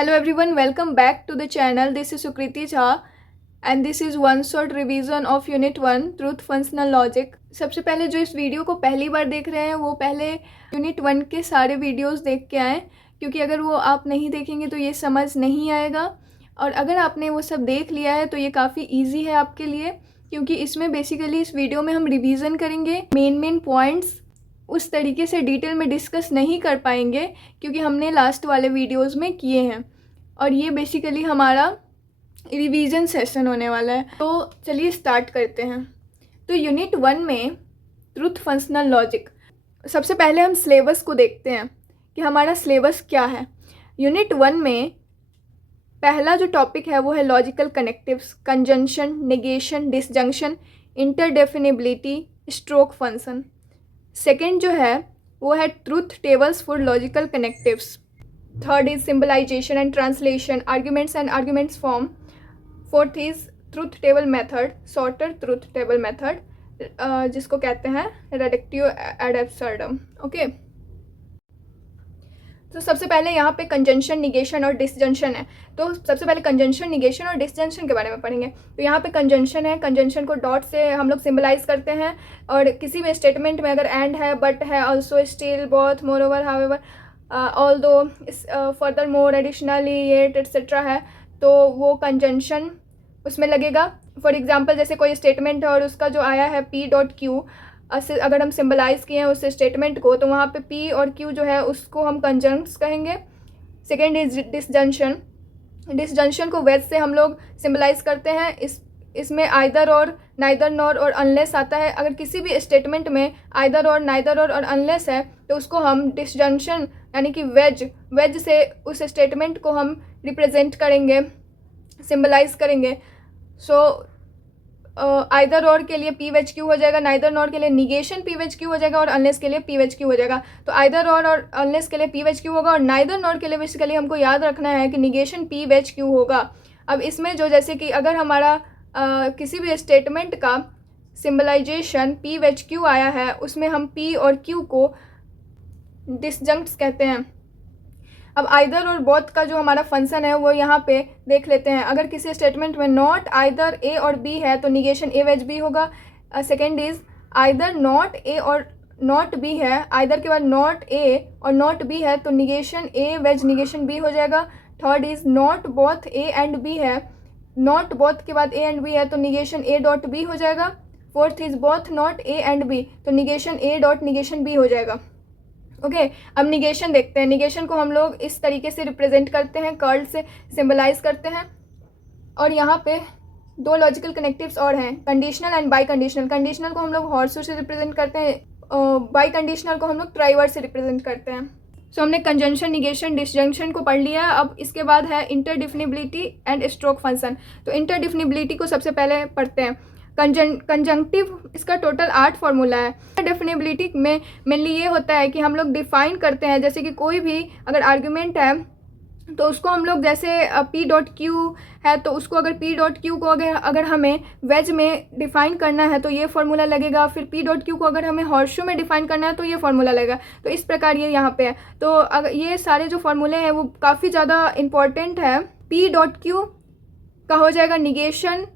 Hello everyone, welcome back to the channel. This is Sukriti Jha and this is one short revision of Unit 1 Truth Functional Logic. सबसे पहले जो इस video को पहली बार देख रहे हैं वो पहले यूनिट 1 के सारे वीडियोस देख के आएँ, क्योंकि अगर वो आप नहीं देखेंगे तो ये समझ नहीं आएगा। और अगर आपने वो सब देख लिया है तो ये काफ़ी ईजी है आपके लिए, क्योंकि इसमें बेसिकली इस वीडियो में हम रिवीजन करेंगे। मेन पॉइंट्स उस तरीके से डिटेल में डिस्कस नहीं कर पाएंगे क्योंकि हमने लास्ट वाले वीडियोस में किए हैं, और ये बेसिकली हमारा रिवीजन सेशन होने वाला है। तो चलिए स्टार्ट करते हैं। तो यूनिट 1 में ट्रुथ फंक्शनल लॉजिक, सबसे पहले हम सिलेबस को देखते हैं कि हमारा सिलेबस क्या है। यूनिट 1 में पहला जो टॉपिक है वो है logical connectives, conjunction, negation, disjunction, interdefinability, stroke function. Second जो है वो है truth tables for logical connectives. Third is symbolisation and translation, arguments and arguments form. Fourth is truth table method, shorter truth table method, जिसको कहते हैं रेडक्टिव add एब्सर्डम। Okay, तो सबसे पहले यहाँ पे कंजंक्शन, निगेशन और डिसजंक्शन है। तो सबसे पहले कंजंक्शन, निगेशन और डिसजंक्शन के बारे में पढ़ेंगे। तो यहाँ पे कंजंक्शन है, कंजंक्शन को डॉट से हम लोग सिंबलाइज करते हैं, और किसी भी स्टेटमेंट में अगर एंड है, बट है, also, still, both, moreover, however, although, further more, additionally, yet etcetera है, तो वो कंजंक्शन उसमें लगेगा। फॉर एग्जाम्पल जैसे कोई स्टेटमेंट है और उसका जो आया है पी डॉट क्यू, अगर हम सिंबलाइज किए हैं उस स्टेटमेंट को, तो वहाँ पे पी और क्यू जो है उसको हम कंजंक्ट्स कहेंगे। Second is disjunction. डिसजंक्शन को वेज से हम लोग सिंबलाइज करते हैं। इसमें आइदर और, नाइदर, नॉर और अनलेस आता है। अगर किसी भी स्टेटमेंट में आइदर और, नाइदर और अनलेस है तो उसको हम डिसजंक्शन यानी कि वेज से उस स्टेटमेंट को हम रिप्रेजेंट करेंगे, सिंबलाइज करेंगे। सो आइदर और के लिए पी वेज क्यू हो जाएगा, नाइदर नॉर के लिए निगेशन पी वेज क्यू हो जाएगा, और अनलेस के लिए पी वेज क्यू हो जाएगा। तो आइदर और अनलेस के लिए पी वेज क्यू होगा, और नाइदर नॉर के लिए बेसिकली हमको याद रखना है कि निगेशन पी वेज क्यू होगा। अब इसमें जो जैसे कि अगर हमारा किसी भी स्टेटमेंट का सिंबलाइजेशन पी वेज क्यू आया है, उसमें हम पी और क्यू को डिसजंक्ट्स कहते हैं। अब आइदर और बोथ का जो हमारा फंक्शन है वो यहाँ पे देख लेते हैं। अगर किसी स्टेटमेंट में नॉट आइदर ए और बी है तो निगेशन ए वेज बी होगा। Second is either not a और नॉट बी है, आइदर के बाद नॉट ए और नॉट बी है तो negation A wedge negation B हो जाएगा। Third is not both A and B है, नॉट बोथ के बाद ए एंड बी है तो निगेशन ए डॉट बी हो जाएगा। Fourth is both not A and B, तो negation A dot negation B हो जाएगा। ओके, अब निगेशन देखते हैं। निगेशन को हम लोग इस तरीके से रिप्रेजेंट करते हैं, कर्ल से सिंबलाइज करते हैं। और यहाँ पे दो लॉजिकल कनेक्टिव्स और हैं, conditional and by conditional. Conditional को हम लोग हॉर्सू से रिप्रेजेंट करते हैं, बाई कंडीशनल को हम लोग ट्राइवर्ड से रिप्रेजेंट करते हैं। सो हमने कंजंक्शन, निगेशन, डिसजंक्शन को पढ़ लिया। अब इसके बाद है इंटरडिफिनेबिलिटी एंड स्ट्रोक फंक्शन। तो इंटरडिफिनेबिलिटी को सबसे पहले पढ़ते हैं। कंजंक्टिव, इसका टोटल 8 फार्मूला है। डेफिनेबिलिटी में मेनली ये होता है कि हम लोग डिफाइन करते हैं, जैसे कि कोई भी अगर आर्ग्यूमेंट है तो उसको हम लोग जैसे पी डॉट क्यू है तो उसको अगर पी डॉट क्यू को अगर हमें वेज में डिफाइन करना है तो ये फार्मूला लगेगा। फिर पी डॉट क्यू को अगर हमें हॉर्सशू में डिफाइन करना है तो ये फार्मूला लगेगा। तो इस प्रकार ये यहाँ पे है। तो अगर ये सारे जो फार्मूले हैं वो काफ़ी ज़्यादा इंपॉर्टेंट है। पी डॉट क्यू का हो जाएगा निगेशन,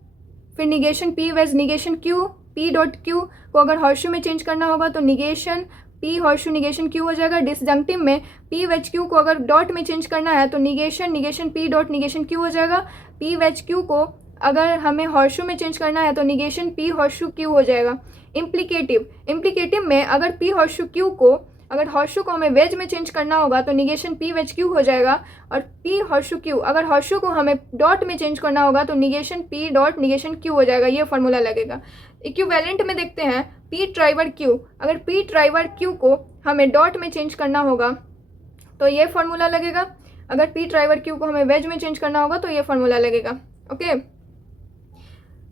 फिर negation P wedge negation Q. P dot Q को अगर हॉर्सशू में चेंज करना होगा तो negation P horseshoe negation Q हो जाएगा। डिसजंक्टिव में पी वेज क्यू को अगर डॉट में चेंज करना है तो negation P dot negation Q हो जाएगा। पी वेज क्यू को अगर हमें हॉर्सशू में चेंज करना है तो निगेशन पी हॉर्सशू क्यू हो जाएगा। इम्प्लीकेटिव में अगर पी हॉर्सशू क्यू को अगर हॉर्सशू को हमें वेज में चेंज करना होगा तो निगेशन पी वेज क्यू हो जाएगा। और पी हॉर्सशू क्यू अगर हॉर्सशू को हमें डॉट में चेंज करना होगा तो negation P dot negation Q हो जाएगा। ये फार्मूला लगेगा। इक्विवेलेंट में देखते हैं पी ट्राइवर क्यू, अगर पी ट्राइवर क्यू को हमें डॉट में चेंज करना होगा तो ये फार्मूला लगेगा। अगर पी ट्राइवर क्यू को हमें वेज में चेंज करना होगा तो ये फार्मूला लगेगा। ओके,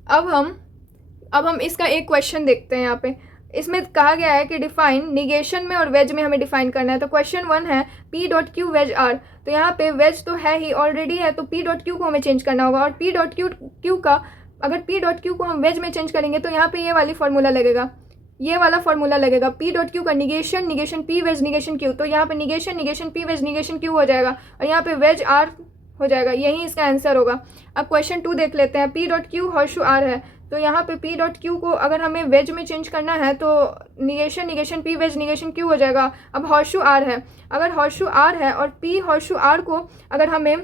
अब हम इसका एक क्वेश्चन देखते हैं। यहाँ पे इसमें कहा गया है कि डिफाइन निगेशन में और वेज में हमें डिफाइन करना है। तो क्वेश्चन 1 है P dot Q wedge R. तो यहाँ पे वेज तो है ही, ऑलरेडी है, तो पी डॉट क्यू को हमें चेंज करना होगा। और पी डॉट क्यू का अगर पी डॉट क्यू को हम वेज में चेंज करेंगे तो यहाँ पे ये वाली फार्मूला लगेगा, ये वाला फार्मूला लगेगा। पी डॉट क्यू का negation P wedge negation Q, तो यहाँ पे negation P wedge negation Q हो जाएगा। और यहाँ पे वेज आर हो जाएगा, यही इसका आंसर होगा। अब क्वेश्चन 2 देख लेते हैं। P dot Q horseshoe R है, तो यहाँ पे पी डॉट क्यू को अगर हमें वेज में चेंज करना है तो negation P wedge negation Q हो जाएगा। अब हॉर्सशू आर है, अगर हॉर्सशू आर है और पी हॉर्सशू आर को अगर हमें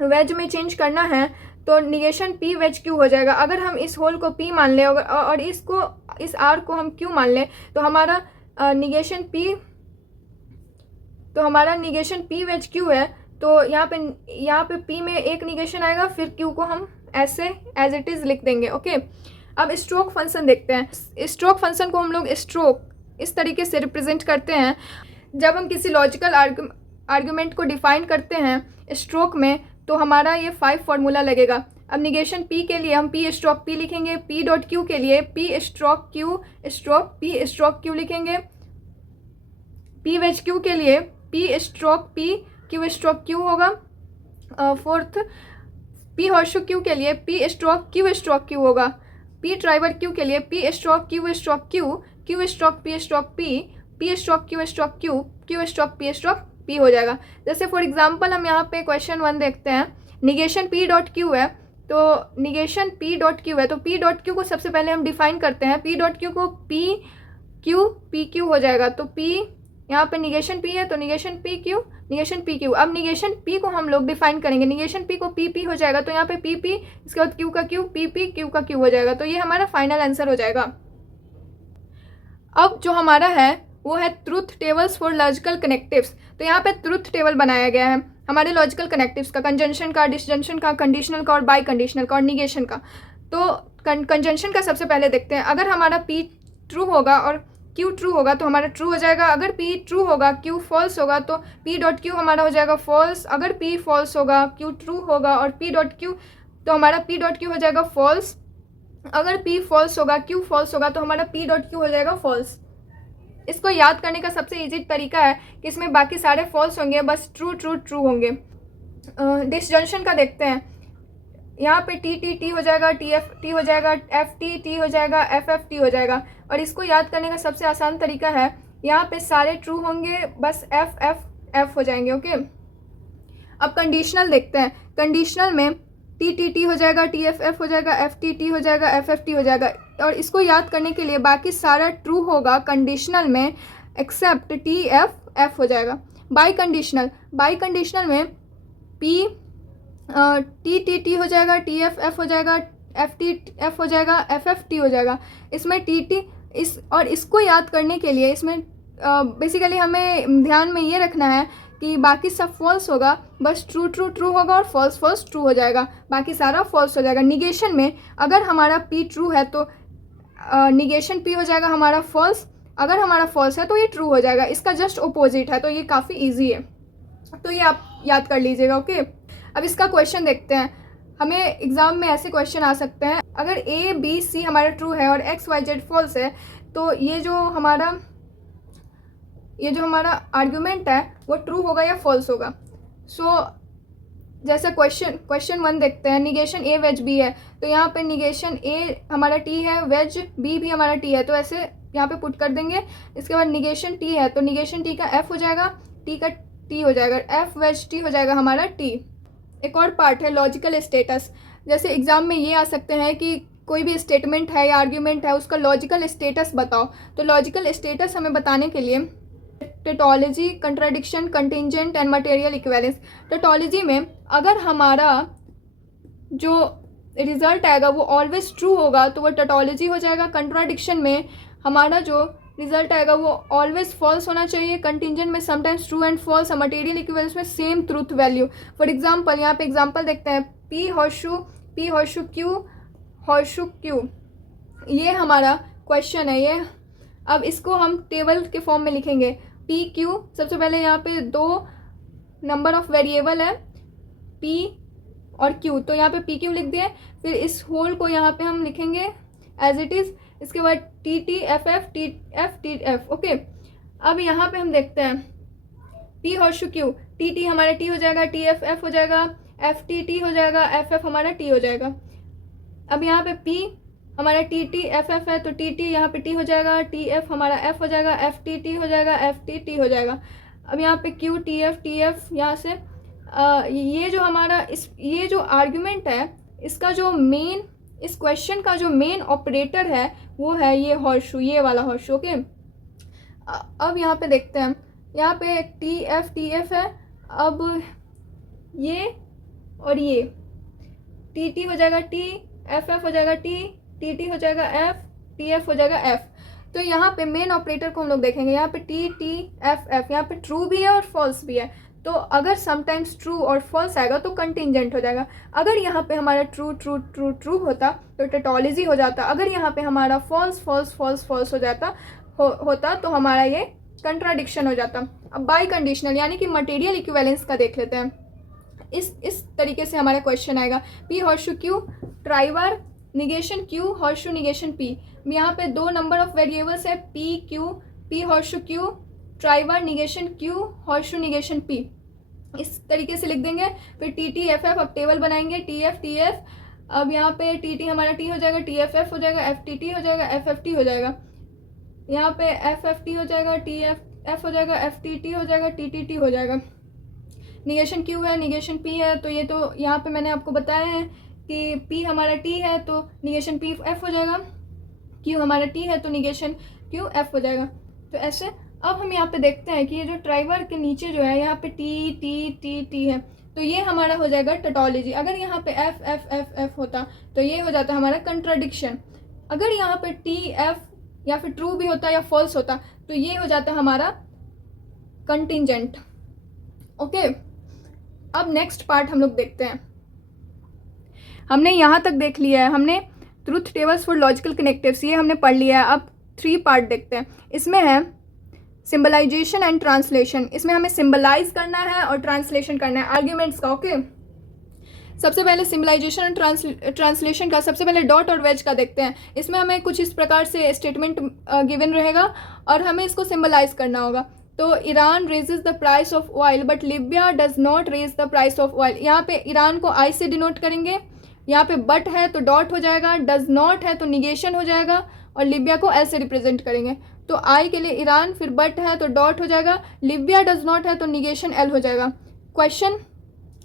वेज में चेंज करना है तो निगेशन पी वेज क्यू हो जाएगा। अगर हम इस होल को पी मान लें और इस आर को हम क्यू मान लें तो हमारा निगेशन पी वेज क्यू है। तो यहाँ पे पी में एक निगेशन आएगा, फिर क्यू को हम ऐसे एज इट इज़ लिख देंगे। ओके, अब स्ट्रोक फंक्शन देखते हैं। स्ट्रोक फंक्शन को हम लोग स्ट्रोक इस तरीके से रिप्रेजेंट करते हैं। जब हम किसी लॉजिकल आर्गुमेंट को डिफाइन करते हैं स्ट्रोक में तो हमारा ये 5 फार्मूला लगेगा। अब निगेशन पी के लिए हम पी स्ट्रोक पी लिखेंगे, पी डॉट क्यू के लिए पी स्ट्रोक क्यू लिखेंगे, पी वेज क्यू के लिए पी स्ट्रोक क्यू होगा। फोर्थ, पी हॉर्सशू क्यू के लिए पी स्ट्रोक क्यू होगा। पी ड्राइवर क्यू के लिए P stroke Q stroke P stroke P हो जाएगा। जैसे फॉर एग्जांपल हम यहाँ पे क्वेश्चन 1 देखते हैं। निगेशन पी डॉट क्यू है, तो पी डॉट क्यू को सबसे पहले हम डिफाइन करते हैं। पी डॉट क्यू को पी क्यू हो जाएगा। तो पी यहाँ पे निगेशन पी है तो निगेशन पी क्यू। अब निगेशन पी को हम लोग डिफाइन करेंगे, निगेशन पी को पी हो जाएगा, तो यहाँ पे पी इसके बाद क्यू का क्यू क्यू का क्यू हो जाएगा। तो ये हमारा फाइनल आंसर हो जाएगा। अब जो हमारा है वो है truth tables for logical connectives. तो यहाँ पे ट्रूथ टेबल बनाया गया है हमारे लॉजिकल कनेक्टिव्स का, कंजंक्शन का, डिसजंक्शन का, कंडीशनल का और बाई कंडीशनल का और निगेशन का। तो कंजंक्शन का सबसे पहले देखते हैं। अगर हमारा पी ट्रू होगा और क्यू ट्रू होगा तो हमारा ट्रू हो जाएगा। अगर पी ट्रू होगा क्यू फॉल्स होगा तो पी डॉट क्यू हमारा हो जाएगा फॉल्स। अगर पी फॉल्स होगा क्यू ट्रू होगा और पी डॉट क्यू तो हमारा पी डॉट क्यू हो जाएगा फॉल्स। अगर पी फॉल्स होगा क्यू फॉल्स होगा तो हमारा पी डॉट क्यू हो जाएगा फॉल्स। इसको याद करने का सबसे इजी तरीका है कि इसमें बाकी सारे फॉल्स होंगे, बस ट्रू होंगे। डिसजंक्शन का देखते हैं। यहाँ पे टी हो जाएगा, टी हो जाएगा, टी हो जाएगा, टी हो जाएगा। और इसको याद करने का सबसे आसान तरीका है, यहाँ पे सारे ट्रू होंगे, बस एफ हो जाएंगे। ओके, अब कंडीशनल देखते हैं। कंडीशनल में टी हो जाएगा, टी हो जाएगा, टी हो जाएगा, टी हो जाएगा। और इसको याद करने के लिए बाकी सारा ट्रू होगा कंडीशनल में एक्सेप्ट एफ हो जाएगा। बाई कंडीशनल में टी हो जाएगा, एफ हो जाएगा, एफ हो जाएगा, टी हो जाएगा। इसमें इसको याद करने के लिए इसमें बेसिकली हमें ध्यान में ये रखना है कि बाकी सब फॉल्स होगा, बस ट्रू होगा और फॉल्स ट्रू हो जाएगा, बाकी सारा फॉल्स हो जाएगा। निगेशन में अगर हमारा पी ट्रू है तो निगेशन पी हो जाएगा हमारा फॉल्स, अगर हमारा फॉल्स है तो ये ट्रू हो जाएगा। इसका जस्ट अपोजिट है, तो ये काफ़ी ईजी है, तो ये आप याद कर लीजिएगा। ओके, अब इसका क्वेश्चन देखते हैं। हमें एग्ज़ाम में ऐसे क्वेश्चन आ सकते हैं, अगर ए बी सी हमारा ट्रू है और एक्स वाई जेड फॉल्स है तो ये जो हमारा आर्ग्यूमेंट है वो ट्रू होगा या फॉल्स होगा। जैसे क्वेश्चन 1 देखते हैं। निगेशन ए वेज बी है, तो यहाँ पे निगेशन ए हमारा टी है, वेज बी भी हमारा टी है, तो ऐसे यहाँ पे पुट कर देंगे। इसके बाद निगेशन टी है तो निगेशन टी का एफ हो जाएगा, टी का टी हो जाएगा, एफ वेज टी हो जाएगा हमारा टी। एक और पार्ट है लॉजिकल स्टेटस। जैसे एग्ज़ाम में ये आ सकते हैं कि कोई भी स्टेटमेंट है या आर्ग्यूमेंट है उसका लॉजिकल स्टेटस बताओ। तो लॉजिकल स्टेटस हमें बताने के लिए टेटोलॉजी, contradiction, contingent and material equivalence. टेटोलॉजी में अगर हमारा जो रिजल्ट आएगा वो ऑलवेज ट्रू होगा तो वो टेटोलॉजी हो जाएगा। कंट्राडिक्शन में हमारा जो रिजल्ट आएगा वो ऑलवेज फॉल्स होना चाहिए। कंटिंजेंट में sometimes true and false. Material equivalence में same truth value. For example यहाँ पे एग्जांपल देखते हैं। पी हॉर्सशू क्यू, ये हमारा क्वेश्चन है ये। अब इसको हम टेबल के फॉर्म में लिखेंगे। पी क्यू, सबसे पहले यहाँ पे 2 नंबर ऑफ वेरिएबल है पी और क्यू, तो यहाँ पे पी क्यू लिख दिए। फिर इस होल को यहाँ पे हम लिखेंगे एज इट इज़। इसके बाद टी एफ। ओके, अब यहाँ पे हम देखते हैं पी हॉर्सशू क्यू, टी हमारा टी हो जाएगा, टी एफ हो जाएगा, एफ टी हो जाएगा, एफ हमारा टी हो जाएगा। अब यहाँ पे पी हमारा टी एफ है तो टी यहाँ पे टी हो जाएगा, टी एफ हमारा एफ हो जाएगा, एफ टी हो जाएगा, एफ टी हो जाएगा। अब यहाँ पे क्यू टी एफ यहाँ से ये जो हमारा ये जो आर्ग्यूमेंट है, इसका जो मेन, इस क्वेश्चन का जो मेन ऑपरेटर है वो है ये हॉर्सशू, ये वाला हॉर्सशू। ओके, अब यहाँ पे देखते हैं, यहाँ पे टी एफ है। अब ये और ये टी हो जाएगा टी, एफ हो जाएगा टी हो जाएगा एफ, टी एफ हो जाएगा एफ। तो यहाँ पे मेन ऑपरेटर को हम लोग देखेंगे, यहाँ पे टी एफ, यहाँ पे ट्रू भी है और फॉल्स भी है। तो अगर समटाइम्स ट्रू और फॉल्स आएगा तो कंटिंजेंट हो जाएगा। अगर यहाँ पे हमारा ट्रू ट्रू ट्रू ट्रू होता तो टोटोलॉजी हो जाता। अगर यहाँ पे हमारा फॉल्स फॉल्स फॉल्स फॉल्स हो जाता होता तो हमारा ये कंट्राडिक्शन हो जाता। अब बाई कंडीशनल यानी कि मटेरियल इक्विवेलेंस का देख लेते हैं। इस तरीके से हमारा क्वेश्चन आएगा, P horseshoe Q Triber negation Q horseshoe negation P. यहाँ पे दो नंबर ऑफ वेरिएबल्स है, P Q, P horseshoe Q Triber negation Q horseshoe negation P. इस तरीके से लिख देंगे। फिर टी एफ एफ, अब टेबल बनाएंगे टी एफ। अब यहाँ पे टी हमारा टी हो जाएगा, टी एफ हो जाएगा, एफ टी हो जाएगा, एफ टी हो जाएगा। यहाँ पे एफ टी हो जाएगा, टी एफ हो जाएगा, एफ टी हो जाएगा, टी हो जाएगा। निगेशन क्यू है, निगेशन पी है। तो ये तो यहाँ पे मैंने आपको बताया है कि पी हमारा टी है तो निगेशन पी एफ हो जाएगा, क्यू हमारा टी है तो निगेशन क्यू एफ हो जाएगा। तो ऐसे अब हम यहाँ पे देखते हैं कि ये जो ट्राइवर के नीचे जो है यहाँ पे टी है, तो ये हमारा हो जाएगा टोटोलॉजी। अगर यहाँ पे एफ एफ एफ एफ होता तो ये हो जाता हमारा कंट्राडिक्शन। अगर यहाँ पे टी एफ या फिर ट्रू भी होता या फॉल्स होता तो ये हो जाता हमारा कंटिंजेंट। ओके, अब नेक्स्ट पार्ट हम लोग देखते हैं। हमने यहाँ तक देख लिया है, हमने truth tables for logical connectives ये हमने पढ़ लिया है। अब 3 पार्ट देखते हैं। इसमें है सिंबलाइजेशन एंड ट्रांसलेशन। इसमें हमें सिंबलाइज करना है और ट्रांसलेशन करना है आर्ग्यूमेंट्स का। ओके, सबसे पहले सिंबलाइजेशन एंड ट्रांसलेशन का, सबसे पहले डॉट और वेज का देखते हैं। इसमें हमें कुछ इस प्रकार से स्टेटमेंट गिवन रहेगा और हमें इसको सिंबलाइज करना होगा। तो Iran raises the price of oil but Libya does not raise the price of oil. यहाँ पे ईरान को आई से डिनोट करेंगे, यहाँ पे बट है तो डॉट हो जाएगा, डज नॉट है तो निगेशन हो जाएगा और लीबिया को एल से रिप्रेजेंट करेंगे। तो आई के लिए ईरान, फिर बट है तो डॉट हो जाएगा, लीबिया डज नॉट है तो निगेशन एल हो जाएगा। क्वेश्चन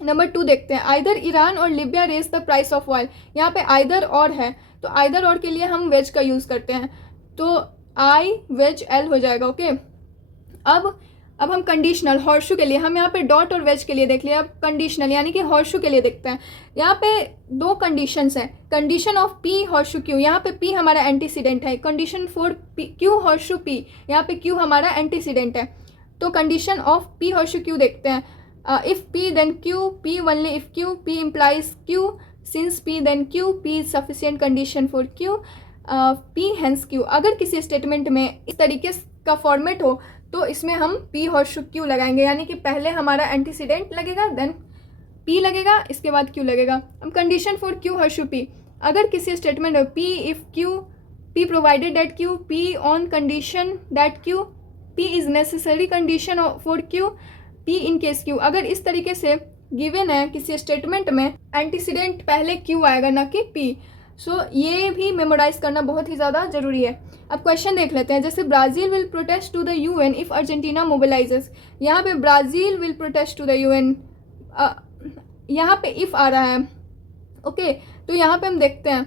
नंबर 2 देखते हैं। आइदर ईरान और Libya raise the price of oil. यहाँ पे आइदर और है तो आइदर और के लिए हम वेज का यूज़ करते हैं, तो आई वेज एल हो जाएगा। ओके, अब हम कंडीशनल हॉर्सशू के लिए, हम यहाँ पे डॉट और वेज के लिए देख लिया। अब कंडीशनल यानी कि हॉर्सशू के लिए देखते हैं। यहाँ पे 2 कंडीशंस हैं। Condition of P horseshoe Q, यहाँ पे पी हमारा एंटीसीडेंट है। Condition for Q horseshoe P, यहाँ पे क्यू हमारा एंटीसीडेंट है। तो condition of P horseshoe Q देखते हैं। If P then Q, P only if Q, P implies Q, since P then Q, P is sufficient condition for Q, P hence Q. अगर किसी statement में इस तरीके का फॉर्मेट हो तो इसमें हम पी हॉर्सशू क्यू लगाएंगे, यानी कि पहले हमारा एंटीसीडेंट लगेगा, देन पी लगेगा, इसके बाद क्यू लगेगा। अब condition for Q horseshoe P, अगर किसी स्टेटमेंट में P if Q, P provided that Q, P on condition that Q, P is necessary condition for Q, P in case Q. अगर इस तरीके से गिवन है किसी स्टेटमेंट में एंटीसीडेंट पहले क्यू आएगा ना कि पी। सो ये भी मेमोराइज करना बहुत ही ज़्यादा ज़रूरी है। अब क्वेश्चन देख लेते हैं। जैसे Brazil will protest to the UN if Argentina mobilises. यहाँ पे Brazil will protest to the UN, यहाँ पे इफ़ आ रहा है। ओके, तो यहाँ पे हम देखते हैं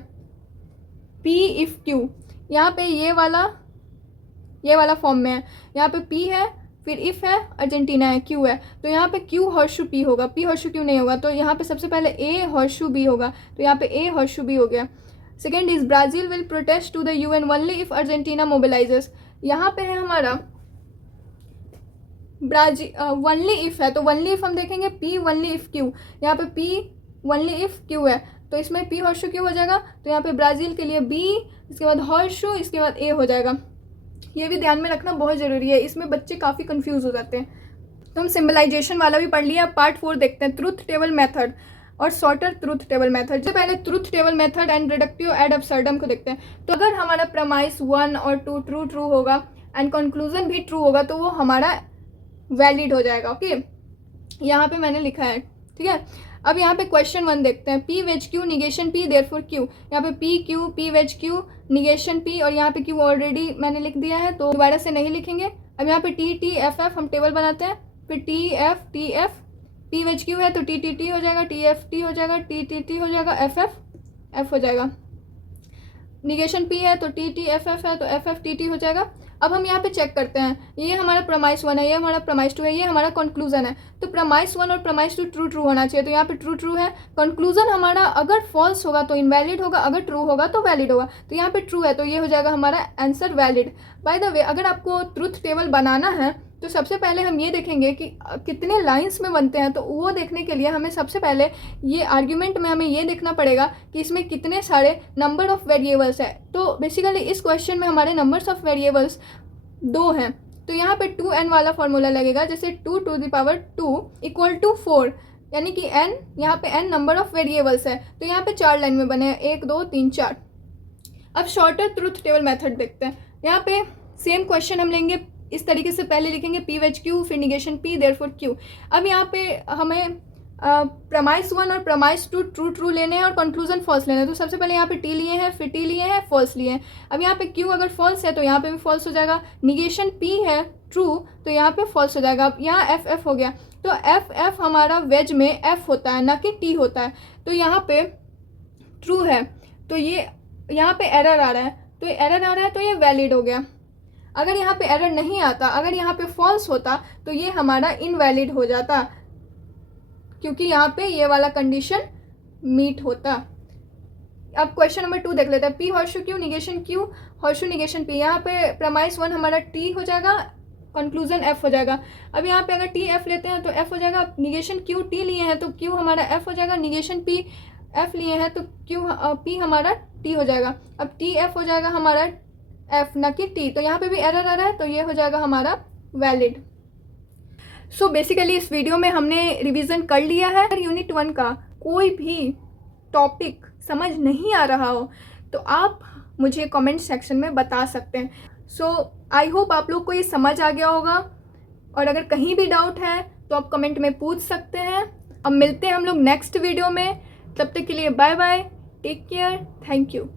पी इफ़ क्यू, यहाँ पे ये वाला फॉर्म में है। यहाँ पे पी है, फिर इफ़ है, अर्जेंटीना है, क्यू है। तो यहाँ पे क्यू हॉर्सशू पी होगा, पी हॉर्सशू क्यू नहीं होगा। तो यहाँ पे सबसे पहले ए हॉर्सशू बी होगा, तो यहाँ पे ए हॉर्सशू बी हो गया। Second is Brazil will protest to the UN only if Argentina mobilises. यहाँ पे है हमारा ब्राज़ील ओनली इफ है, तो ओनली इफ हम देखेंगे पी ओनली इफ क्यू। यहाँ पे पी ओनली इफ क्यू है तो इसमें पी हॉर्सशू क्यू हो जाएगा। तो यहाँ पे ब्राज़ील के लिए बी, इसके बाद हॉर्सशू, इसके बाद ए हो जाएगा। ये भी ध्यान में रखना बहुत ज़रूरी है, इसमें बच्चे काफ़ी कंफ्यूज हो जाते हैं। तो हम सिंबलाइजेशन वाला भी पढ़ लिया। पार्ट 4 देखते हैं, ट्रूथ टेबल मेथड और शॉर्टर ट्रूथ टेबल मेथड। सबसे पहले truth table method and reductio ad absurdum को देखते हैं। तो अगर हमारा प्रमाइस 1 और 2 ट्रू होगा एंड कंक्लूजन भी ट्रू होगा तो वो हमारा वैलिड हो जाएगा। ओके, यहाँ पे मैंने लिखा है, ठीक है। अब यहाँ पे क्वेश्चन 1 देखते हैं। P wedge Q negation P therefore Q. यहाँ पे P Q, P wedge Q, negation P, और यहाँ पे क्यू ऑलरेडी मैंने लिख दिया है तो दोबारा से नहीं लिखेंगे। अब यहाँ पे टी एफ एफ हम टेबल बनाते हैं, फिर T F P wedge Q है तो टी टी टी हो जाएगा, टी एफ टी हो जाएगा, टी टी टी हो जाएगा, एफ एफ एफ हो जाएगा। निगेशन पी है तो टी टी एफ एफ है तो एफ एफ टी टी हो जाएगा। अब हम यहाँ पे चेक करते हैं, ये हमारा प्रमाइस 1 है, ये हमारा प्रमाइस 2 है, ये हमारा कंक्लूजन है। तो प्रमाइस 1 और प्रमाइस 2 ट्रू ट्रू होना चाहिए, तो यहाँ पे ट्रू ट्रू है। कंक्लूजन हमारा अगर फॉल्स होगा तो इनवैलिड होगा, अगर ट्रू होगा तो वैलिड होगा। तो यहाँ पे ट्रू है तो ये हो जाएगा हमारा answer valid. By the way, अगर आपको ट्रूथ टेबल बनाना है तो सबसे पहले हम ये देखेंगे कि कितने लाइंस में बनते हैं। तो वो देखने के लिए हमें सबसे पहले ये आर्ग्यूमेंट में हमें ये देखना पड़ेगा कि इसमें कितने सारे नंबर ऑफ़ वेरिएबल्स है। तो बेसिकली इस क्वेश्चन में हमारे नंबर्स ऑफ़ वेरिएबल्स 2 हैं। तो यहाँ पे 2n वाला फॉर्मूला लगेगा, जैसे 2 to the power 2 = 4, यानी कि n यहाँ पे n नंबर ऑफ़ वेरिएबल्स है। तो यहाँ पे 4 लाइन में बने हैं, 1 2 3 4। अब शॉर्टर ट्रूथ टेबल मेथड देखते हैं। यहाँ पे सेम क्वेश्चन हम लेंगे इस तरीके से, पहले लिखेंगे पी वेज क्यू, फिर निगेशन पी, देयरफॉर क्यू। अब यहाँ पे हमें प्रमाइस 1 और प्रमाइस 2 ट्रू ट्रू लेने हैं और कंक्लूजन फॉल्स लेना है। तो सबसे पहले यहाँ पे टी लिए हैं, फिर टी लिए हैं, फॉल्स लिए हैं। अब यहाँ पे क्यू अगर फॉल्स है तो यहाँ पे भी फॉल्स हो जाएगा। निगेशन पी है ट्रू तो यहाँ पे फॉल्स हो जाएगा। अब यहाँ एफ एफ हो गया, तो एफ एफ हमारा वेज में एफ होता है, ना कि टी होता है। तो यहाँ पे ट्रू है तो ये यहाँ पे एरर आ रहा है, तो एरर आ रहा है तो ये वैलिड हो गया। अगर यहाँ पे एरर नहीं आता, अगर यहाँ पे फॉल्स होता तो ये हमारा इनवैलिड हो जाता, क्योंकि यहाँ पे ये वाला कंडीशन मीट होता। अब क्वेश्चन नंबर 2 देख लेते हैं। P horseshoe Q negation Q horseshoe negation P. यहाँ पे प्रमाइस 1 हमारा टी हो जाएगा, कंक्लूजन एफ हो जाएगा। अब यहाँ पे अगर टी एफ लेते हैं तो एफ हो जाएगा। निगेशन क्यू टी लिए हैं तो क्यू हमारा एफ हो जाएगा। निगेशन पी एफ लिए हैं तो क्यू पी हमारा टी हो जाएगा। अब टी एफ हो जाएगा हमारा एफ, ना कि टी। तो यहाँ पे भी एरर आ रहा है तो ये हो जाएगा हमारा वैलिड। सो बेसिकली इस वीडियो में हमने रिवीजन कर लिया है। अगर यूनिट 1 का कोई भी टॉपिक समझ नहीं आ रहा हो तो आप मुझे कमेंट सेक्शन में बता सकते हैं। सो आई होप आप लोग को ये समझ आ गया होगा, और अगर कहीं भी डाउट है तो आप कमेंट में पूछ सकते हैं। अब मिलते हैं हम लोग नेक्स्ट वीडियो में, तब तक के लिए bye bye, take care, thank you.